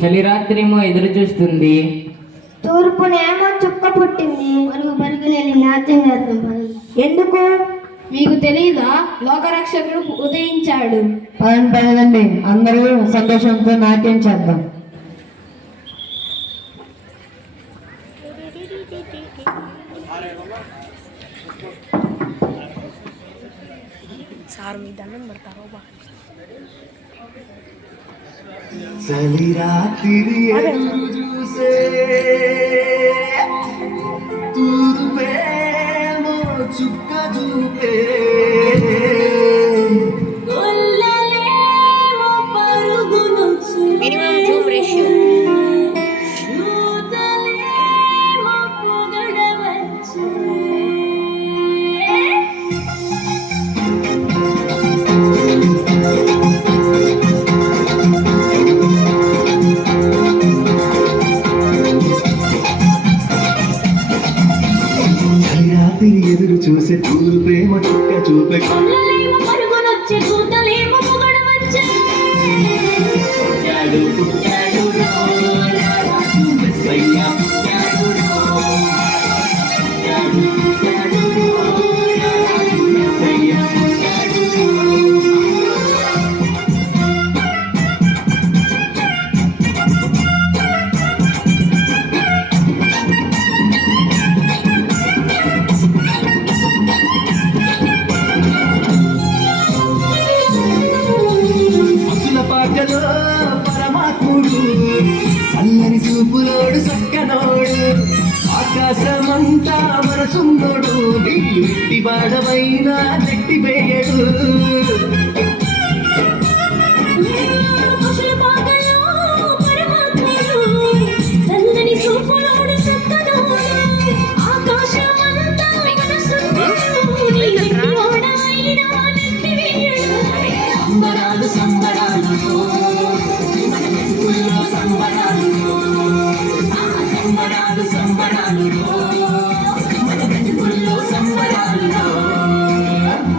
చలి రాత్రేమో ఎదురు చూస్తుంది. తూర్పునేమో చుక్క పుట్టింది. పరుగు పరుగులేని నాట్యం చేద్దాం. ఎందుకు మీకు తెలీదా? లోకరక్షకుడు ఉదయించాడు. పదండి, అందరూ సంతోషంతో నాట్యం చేద్దాం. చలి రాత్రి ఎదురు చూసే తూర్పేమో చుక్క చూపే మినిమం జూమ్ రేషియో. ఎదురు చూసే తూర్పేమో చుక్క చూపే పరుగునొచ్చే కూతలేమో పొగడవచ్చే. పుట్టాడు పుట్టాడు రారాజు మెస్సయ్య పుట్టాడు పుట్టాడు పుట్టాడు రారాజు మెస్సయ్య పుట్టాడు. పాకలో పరమాత్ముడు చల్లని చూపులోడు సక్కనోడు ఆకాశమంతా మనసున్నోడు ఎట్టి బాడమైనా నెట్టి వేయడు. సంబరాలు సంబరాలు సంబరాలు సంబరాలు సంబరాలు మన బ్రతుకుల్లో సంబరాలు.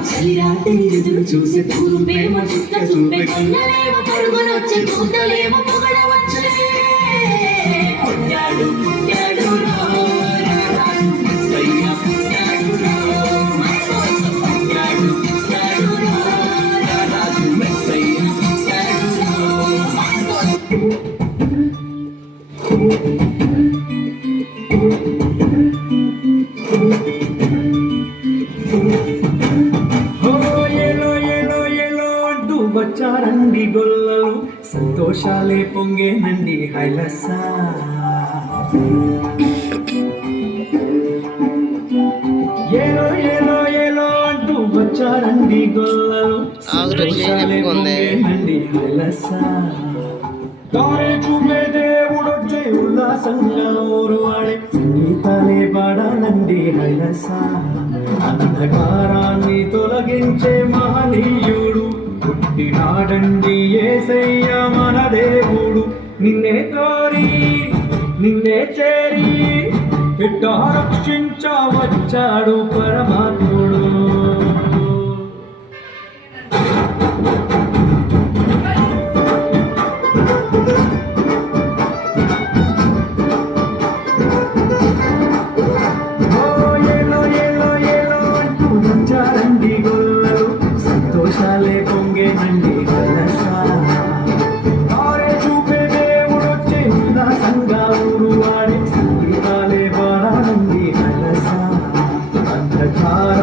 చలిరాత్రి ఎదురు చూసే తూర్పేమో చుక్క చూపే కొల్లలేమో పరుగునొచ్చే కూతలేమో పొగడవచ్చే. పుట్టాడు పుట్టాడు రారాజు మెస్సయ్య పుట్టాడు పుట్టాడు పుట్టాడు రారాజు మెస్సయ్య పుట్టాడు. వచ్చారండి గొల్లలు సంతోషాలే పొంగేనండి హైలసా. ఏలో ఏలో ఏలో అంటూ వచ్చారండి గొల్లలు సంతోషాలే పొంగేనండి హైలసా. తారే చూపే దేవుడొచ్చే ఉల్లాసంగా ఊరు వాడే సంగీతాలే పాడాలండి హైలసా. అంధకారాన్ని తొలగించే మహనీయుడు పుట్టినాడండి యేసయ్య మన దేవుడు. నిన్నే కోరి నిన్నే చేరి బిడ్డ రక్షించవచ్చాడు పరమాత్ముడు. వచ్చారండి గొల్లలు సంతోషాలే పొంగేనండి హైలసా. తారే చూపే దేవుడొచ్చే ఉల్లాసంగా ఊరు వాడే సంగీతాలే పాడాలండి హైలసా. అంధకార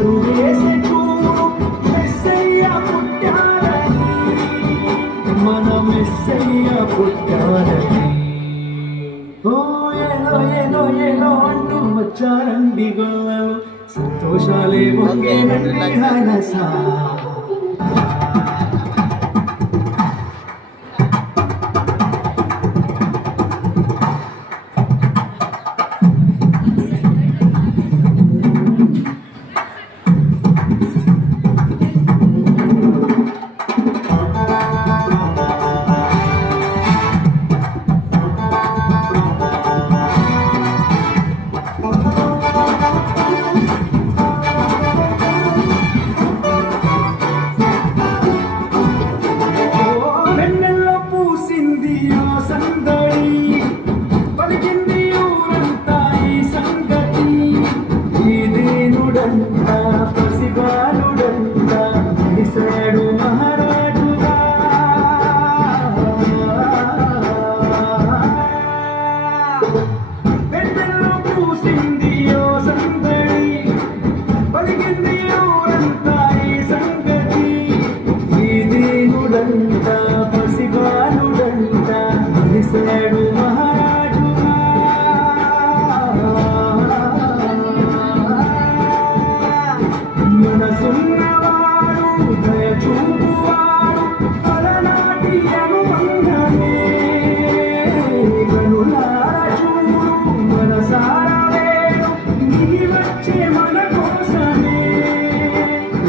అడుగు వేసే చూడు మెస్సయ్య పుట్టాడని మన మెస్సయ్య పుట్టాడని ఓ ఏలో ఏలో ఏలో అంటూ వచ్చారండి గొల్లలు సంతోషాలే పొంగేనండి హైలసా వెన్నెల్లో పూసింది ఆ సందడి పలికింది ఊరంతా ఈ సంగతి ఈదేనుడంట పసిబాలుడంట నిసాడు మహారాజుగా వెన్నెల్లో పూసింది ఆ సందడి పలికింది ఊరంతా ఈ సంగతి ఈదేనుడంట పసిబాలుడంట నిసాడు మహారాజుగా మనసున్నవాడు దయ చూపువాడు అలనాటి అనుబంధమే కనులార చూడు మనసార వేడు దిగి వచ్చే మన కోసమే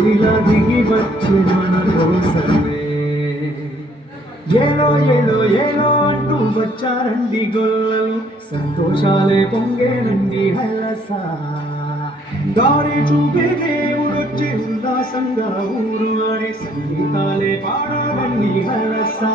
ఇలా దిగి వచ్చే మన కోసమే ఏలో ఏలో ఏలో అంటూ వచ్చారండి గొల్లలు సంతోషాలే పొంగేనండి హైలసా దారి చూపే దేవుడొచ్చి ఉల్లాసంగా ఊరు ఆడే సంగీతాలే పాడాలండి హైలసా